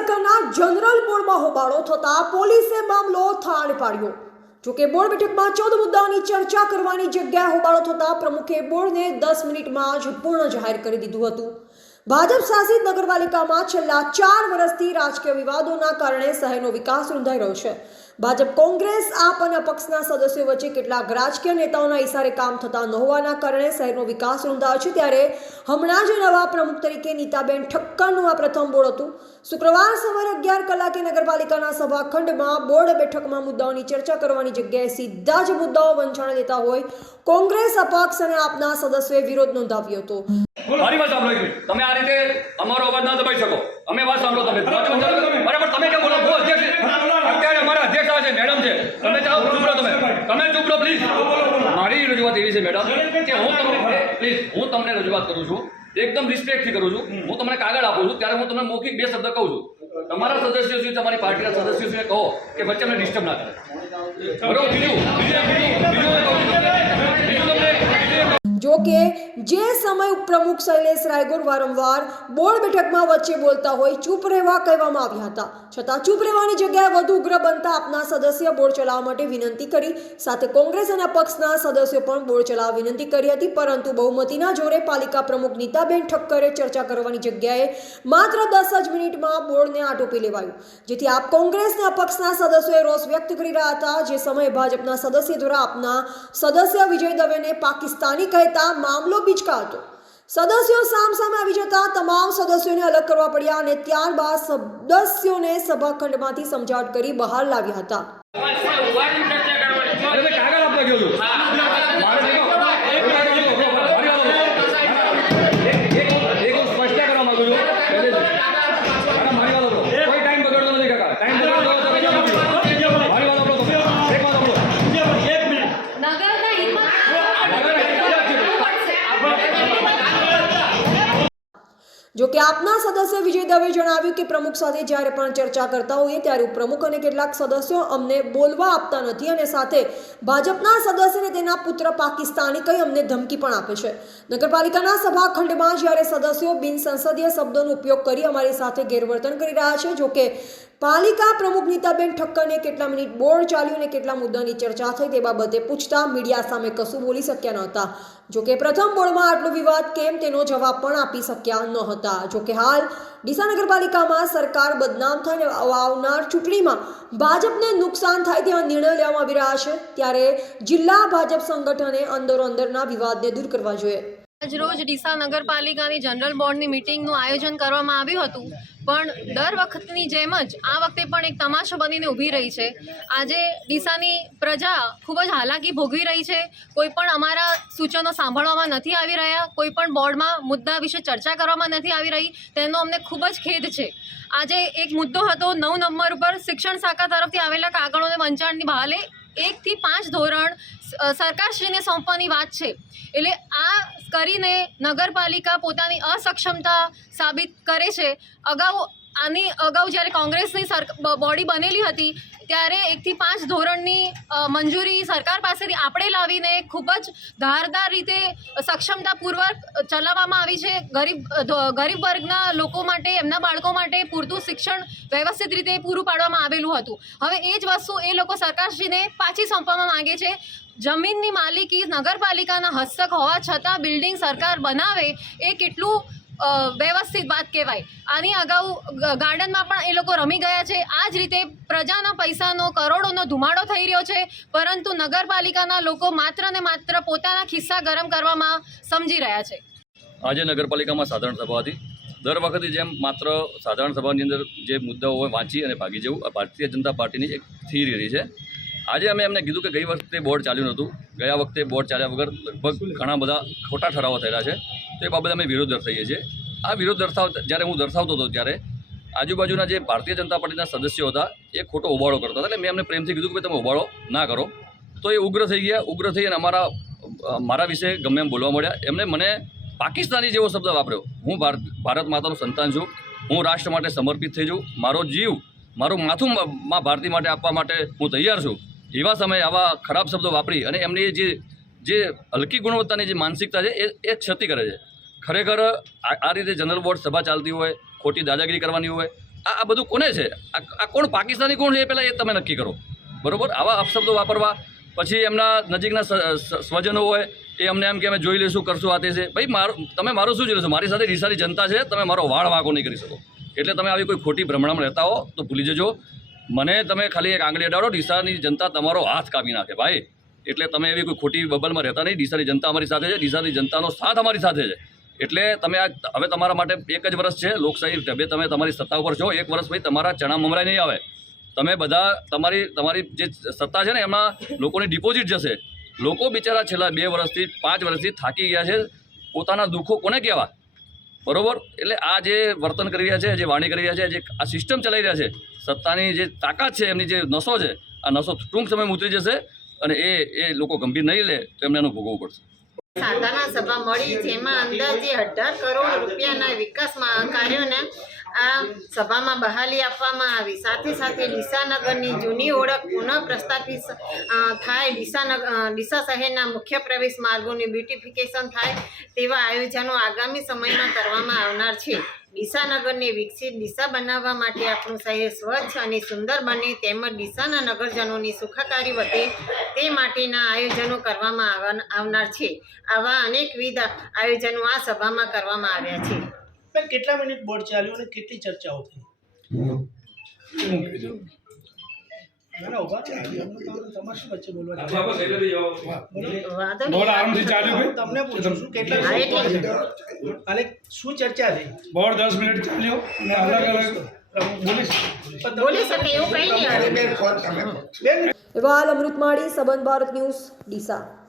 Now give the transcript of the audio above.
નગરપાલિકાના જનરલ બોર્ડમાં હોબાળો થતા પોલીસે મામલો થાળ પાડ્યો. જોકે બોર્ડ બેઠકમાં ચૌદ મુદ્દાઓની ચર્ચા કરવાની જગ્યાએ હોબાળો થતા પ્રમુખે બોર્ડને દસ મિનિટમાં જ પૂર્ણ જાહેર કરી દીધું હતું. ભાજપ શાસિત નગરપાલિકામાં છેલ્લા ચાર વર્ષથી રાજકીય વિવાદોના કારણે શહેરનો વિકાસ રૂંધાઈ રહ્યો છે. ભાજપ કોંગ્રેસ, આપ અને અપક્ષના સદસ્યો વચ્ચે કેટલાક રાજકીય નેતાઓના ઇશારે કામ થતા ન હોવાના કારણે શહેરનો વિકાસ રૂંધાયો છે. ત્યારે હમણાં જ નવા પ્રમુખ તરીકે નીતાબેન ઠક્કરનું આ પ્રથમ બોર્ડ હતું. શુક્રવાર સવારે અગિયાર કલાકે નગરપાલિકાના સભાખંડમાં બોર્ડ બેઠકમાં મુદ્દાઓની ચર્ચા કરવાની જગ્યાએ સીધા જ મુદ્દાઓ વંચાણ લેતા હોય કોંગ્રેસ, અપક્ષ અને આપના સદસ્યોએ વિરોધ નોંધાવ્યો હતો મારી વાત સાંભળો એક મિનિટ. તમે આ રીતે અમારો અવાજ ના દબાઈ શકો અમે વાત સાંભળો તમે બરાબર તમે કેમ બોલો હું અધ્યક્ષ અત્યારે અમારા અધ્યક્ષ આવે છે મેડમ છે તમે જાઓ ચૂપ રહો તમે તમે ચૂપ રહો પ્લીઝ મારી રજૂઆત એવી છે મેડમ કે હું તમને પ્લીઝ, હું તમને રજૂઆત કરું છું. એકદમ રિસ્પેક્ટથી કરું છું. હું તમને કાગળ આપું છું. ત્યારે હું તમને મૌખિક બે શબ્દ કહું છું. તમારા સદસ્યો છે તમારી પાર્ટીના સદસ્યો છે કહો કે વચ્ચે અમને ડિસ્ટર્બ ના કરે. બરોબર? જો કે જે સમય પ્રમુખ શૈલેષ રાયગોર વારંવાર બોર્ડ બેઠકમાં વચ્ચે બોલતા હોય ચૂપ રહેવા કહેવામાં આવ્યા હતા. છતાં ચૂપ રહેવાની જગ્યાએ વધુ ઉગ્ર બનતા આપના સદસ્ય બોર્ડ ચલાવવા માટે વિનંતી કરી. સાથે કોંગ્રેસ અને પક્ષના સદસ્યો પણ બોર્ડ ચલાવવા વિનંતી કરી હતી, પરંતુ બહુમતીના જોરે પાલિકા પ્રમુખ નીતાબેન ઠક્કરે ચર્ચા કરવાની જગ્યાએ માત્ર દસ જ મિનિટમાં બોર્ડને આટોપી લેવાયું, જેથી આપ કોંગ્રેસના અપક્ષના સદસ્યોએ રોષ વ્યક્ત કરી રહ્યા હતા. જે સમયે ભાજપના સદસ્ય દ્વારા આપના સદસ્ય વિજય દવેને પાકિસ્તાની કહેતા મામલો બીચકાતો સદસ્યો સામ સામે આવી જતા તમામ સદસ્યોને અલગ કરવા પડ્યા અને ત્યારબાદ સદસ્યોને સભાખંડમાંથી સમજાવટ કરી બહાર લાવ્યા હતા. કાગળ આપવા ગયો આપના સદસ્ય વિજય દવે જણાવ્યું કે પ્રમુખ સાથે જ્યારે પણ ચર્ચા કરતા હોઈએ ત્યારે પ્રમુખ અને કેટલાક સદસ્યો અમને બોલવા આપતા નથી અને સાથે ભાજપના સદસ્યને તેના પુત્ર પાકિસ્તાની કહી અમને ધમકી પણ આપે છે. નગરપાલિકાના સભાખંડમાં જ્યારે સદસ્યો બિનસંસદીય શબ્દોનો ઉપયોગ કરી અમારી સાથે ગેરવર્તન કરી રહ્યા છે જો કે પાલિકા પ્રમુખ નીતાબેન ઠક્કરને કેટલા મિનિટ બોર્ડ ચાલ્યું અને કેટલા મુદ્દાની ચર્ચા થઈ તે બાબતે પૂછતા મીડિયા સામે કશું બોલી શક્યા નહોતા. જોકે પ્રથમ બોર્ડમાં આટલો વિવાદ કેમ તેનો જવાબ પણ આપી શક્યા ન હતા જોકે હાલ ડીસા નગરપાલિકામાં સરકાર બદનામ થઈને આવનાર ચૂંટણીમાં ભાજપને નુકસાન થાય તેવા નિર્ણય લેવામાં આવી રહ્યા છે, ત્યારે જિલ્લા ભાજપ સંગઠને અંદરો અંદરના વિવાદને દૂર કરવા જોઈએ. આજરોજ ડીસા નગરપાલિકાની જનરલ બોર્ડની મિટિંગનું આયોજન કરવામાં આવ્યું હતું. પણ દર વખતની જેમ જ આ વખતે પણ એક તમાશો બનીને ઊભી રહી છે. આજે ડીસાની પ્રજા ખૂબ જ હાલાકી ભોગવી રહી છે. કોઈ પણ અમારા સૂચનો સાંભળવામાં નથી આવી રહ્યા. કોઈ પણ બોર્ડમાં મુદ્દા વિશે ચર્ચા કરવામાં નથી આવી રહી. તેનો અમને ખૂબ જ ખેદ છે. આજે એક મુદ્દો હતો નવ નંબર ઉપર શિક્ષણ શાખા તરફથી આવેલા કાગળોને વંચાણની બહાલે એકથી પાંચ ધોરણ સરકારશ્રીને સોંપવાની વાત છે. એટલે આ કરીને નગરપાલિકા પોતાની અસક્ષમતા સાબિત કરે છે. અગાઉ આની અગાઉ જ્યારે કોંગ્રેસની બોડી બનેલી હતી, ત્યારે એકથી પાંચ ધોરણની મંજૂરી સરકાર પાસેથી આપણે લાવીને ખૂબ જ ધારદાર રીતે સક્ષમતાપૂર્વક ચલાવવામાં આવી છે. ગરીબ ગરીબ વર્ગના લોકો માટે, એમના બાળકો માટે પૂરતું શિક્ષણ વ્યવસ્થિત રીતે પૂરું પાડવામાં આવેલું હતું. હવે એ જ વસ્તુ એ લોકો સરકારશ્રીને પાછી સોંપવામાં માંગે છે. જમીનની માલિકી નગરપાલિકાના હસ્તક હોવા છતાં બિલ્ડિંગ સરકાર બનાવે એ કેટલું વ્યવસ્થિત વાત કહેવાય. આની અગાઉ ગાર્ડનમાં પણ એ લોકો રમી ગયા છે. આ જ રીતે પ્રજાના પૈસાનો કરોડોનો ધુમાડો થઈ રહ્યો છે, પરંતુ નગરપાલિકાના લોકો માત્ર ને માત્ર પોતાના ખિસ્સા ગરમ કરવામાં સમજી રહ્યા છે. આજે નગરપાલિકામાં સાધારણ સભા હતી. દર વખતે જેમ માત્ર સાધારણ સભાની અંદર જે મુદ્દાઓ હોય વાંચી અને ભાગી જવું, આ ભારતીય જનતા પાર્ટીની એક રહી છે. આજે અમે એમને કીધું કે ગઈ વખતે બોર્ડ ચાલ્યું નહોતું. ગયા વખતે બોર્ડ ચાલ્યા વગર લગભગ ઘણા બધા ખોટા ઠરાવો થયેલા છે. તો એ બાબતે અમે વિરોધ દર્શાવીએ છીએ. આ વિરોધ દર્શાવ, જ્યારે હું દર્શાવતો હતો ત્યારે આજુબાજુના જે ભારતીય જનતા પાર્ટીના સદસ્યો હતા, એ ખોટો ઉબાળો કરતા હતા. એટલે મેં એમને પ્રેમથી કીધું કે તમે ઉબાળો ના કરો. તો એ ઉગ્ર થઈ ગયા. ઉગ્ર થઈ અને અમારા મારા વિશે ગમે એમ બોલવા મળ્યા. એમણે મને પાકિસ્તાની જેવો શબ્દ વાપર્યો. હું ભારત ભારત માતાનું સંતાન છું. હું રાષ્ટ્ર માટે સમર્પિત થઈ છું. મારો જીવ, મારું માથું મા ભારતી માટે આપવા માટે હું તૈયાર છું. એવા સમયે આવા ખરાબ શબ્દો વાપરી અને એમની જે જે હલકી ગુણવત્તાની જે માનસિકતા છે એ એ ક્ષતિ કરે છે. ખરેખર આ રીતે જનરલ બોર્ડ સભા ચાલતી હોય, ખોટી દાદાગીરી કરવાની હોય, આ આ બધું કોને છે? આ કોણ પાકિસ્તાની કોણ છે એ પહેલાં એ તમે નક્કી કરો. બરાબર? આવા અપશબ્દો વાપરવા, પછી એમના નજીકના સ્વજનો હોય, એ અમને એમ કે અમે જોઈ લઈશું, કરશું આ તે છે. ભાઈ, મારું, તમે મારું શું જોઈ લેશો મારી સાથે ડીસાની જનતા છે, તમે મારો વાળ વાંકો નહીં કરી શકો. એટલે તમે આવી કોઈ ખોટી ભ્રમણામાં રહેતા હો, તો ભૂલી જજો. મને તમે ખાલી એક આંગળી અડાડો, ડીસાની જનતા તમારો હાથ કાપી નાખે ભાઈ. એટલે તમે એવી કોઈ ખોટી બબલમાં રહેતા નહીં. ડીસાની જનતા અમારી સાથે છે. ડીસાની જનતાનો સાથ અમારી સાથે છે. એટલે તમે આ, હવે તમારા માટે એક જ વર્ષ છે. લોકશાહી ઢબે તમે તમારી સત્તા ઉપર છો. એક વર્ષ પછી તમારા ચણા મમરાય નહીં આવે. તમે બધા તમારી તમારી જે સત્તા છે ને, એમાં લોકોની ડિપોઝિટ જશે. લોકો બિચારા છેલ્લા બે વર્ષથી, પાંચ વર્ષથી થાકી ગયા છે. પોતાના દુઃખો કોને કહેવા? બરોબર? એટલે આ જે વર્તન કરી રહ્યા છે જે વાણી કરી રહ્યા છે જે આ સિસ્ટમ ચલાવી રહ્યા છે, સત્તાની જે તાકાત છે, એમની જે નસો છે, આ નસો ટૂંક સમયમાં ઉતરી જશે અને એ એ લોકો ગંભીર નહીં લે, તો એમને એનું ભોગવવું પડશે. સાધારણ સભા મળી, જેમાં અંદાજે અઢાર કરોડ રૂપિયાના વિકાસમાં કાર્યોને આ સભામાં બહાલી આપવામાં આવી. સાથે સાથે ડીસાનગરની જૂની ઓળખ પુનઃ પ્રસ્થાપિત થાય. ડીસાનગર ડીસા શહેરના મુખ્ય પ્રવેશ માર્ગોની બ્યુટિફિકેશન થાય તેવા આયોજનો આગામી સમયમાં કરવામાં આવનાર છે. ડીસાનગરને વિકસિત ડીસા બનાવવા માટે આપણું શહેર સ્વચ્છ અને સુંદર બને તેમજ ડીસાના નગરજનોની સુખાકારી વધે તે માટેના આયોજનો કરવામાં આવનાર છે. આવા અનેકવિધ આયોજનો આ સભામાં કરવામાં આવ્યા છે. બેન કેટલા મિનિટ બોર્ડ ચાલ્યું અને કેટલી ચર્ચાઓ થઈ? ના, ના, ઊભા રહો. તમારે તમારે શું વચ્ચે બોલવા બોલો. વાંધો નહીં. બોર્ડ આરામથી ચાલ્યું ભાઈ. હું તમને પૂછું છું કેટલા હા, મિનિટ એટલે- બોર્ડ ચાલ્યું? અને શું ચર્ચા થઈ? બોર્ડ દસ મિનિટ ચાલ્યો. અને અલગ અલગ. બોલીશ. પણ તમે- બોલી શકે એવું કંઈ નહીં હવે બેન એવા હાલ અમૃતમાળી સંબંધ ભારત ન્યૂઝ ડીસા.